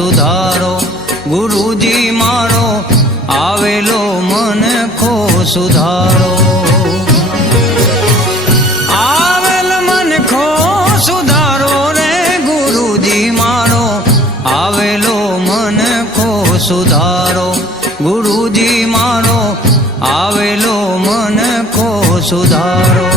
સુધારો, ગુરુજી મારો આવેલો મનખો સુધારો. આવેલ મનખો સુધારો રે ગુરુજી મારો આવેલો મનખો સુધારો, ગુરુજી મારો આવેલો મનખો સુધારો.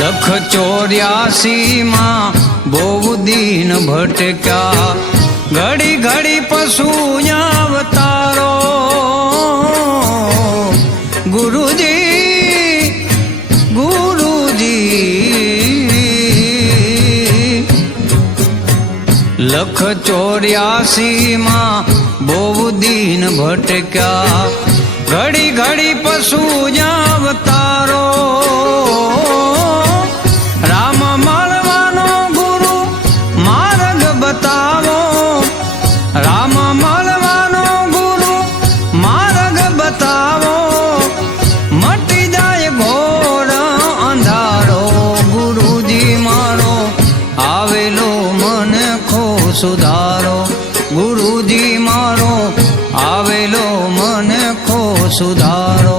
લખ 84 માં બહુ દિન ભટક્યા, ઘડી ઘડી પશુ અવતારો. ગુરુજી ગુરુજી લખ 84 માં બહુ દિન ભટક્યા, ઘડી ઘડી પશુ અવતારો. રામ મળવાનો ગુરુ માર્ગ બતાવો, રામ મળવાનો ગુરુ માર્ગ બતાવો, મટી જાય ઘોર અંધારો. ગુરુજી મારો આવેલો મનખો સુધારો, ગુરુજી મારો આવેલો મનખો સુધારો.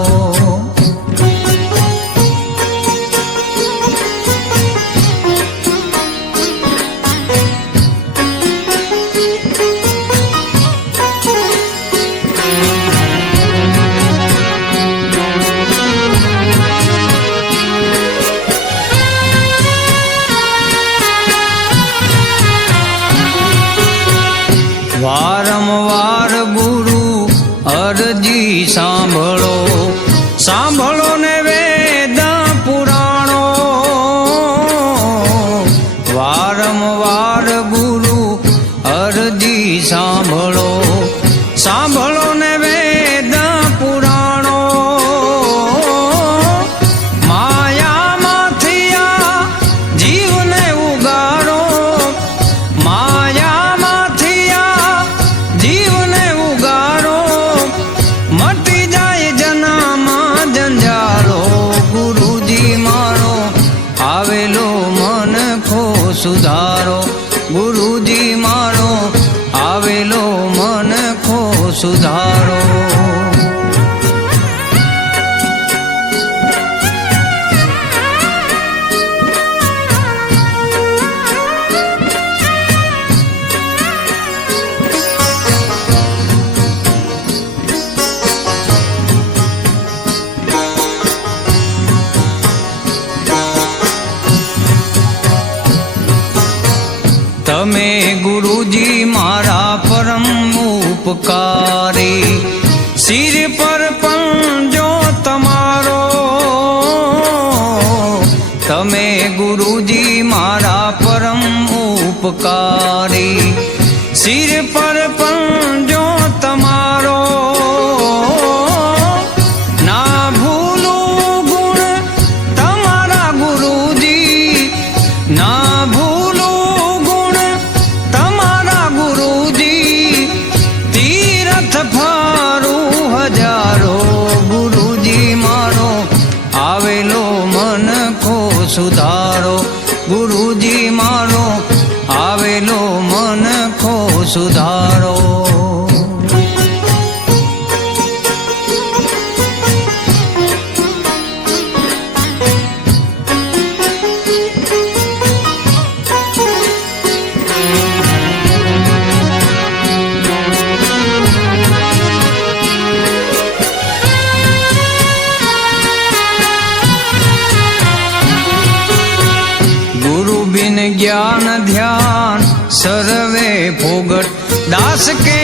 વારંવાર ગુરુ અરજી સાંભળો, સાંભળો ને વેદ પુરાણો. વારંવાર ગુરુ અરજી સાંભળો, સાંભળો ને વેદ પુરાણો. માયામાંથી આ જીવને ઉગારો, માયામાંથી આ જીવને ઉગારો, મટી જાય જનામાં જંજારો. ગુરુજી મારો આવેલો મનખો સુધારો, ગુરુજી મારો આવેલો મનખો સુધારો. તમે ગુરુજી મારા પરમ ઉપકારી, સિર પર પંજો તમારો. તમે ગુરુજી મારા પરમ ઉપકારી, સિર પર પંજો તમારો. ના ભૂલું ગુણ તમારા ગુરુજી, ના ભૂલું ગુણ તમારા ગુરુજી, તીરથ ફરું હજારો. ગુરુજી મારો આવેલો મનખો સુધારો, ગુરુજી મારો આવેલો મનખો સુધારો. જ્ઞાન ધ્યાન સર્વે ભોગટ, દાસ કે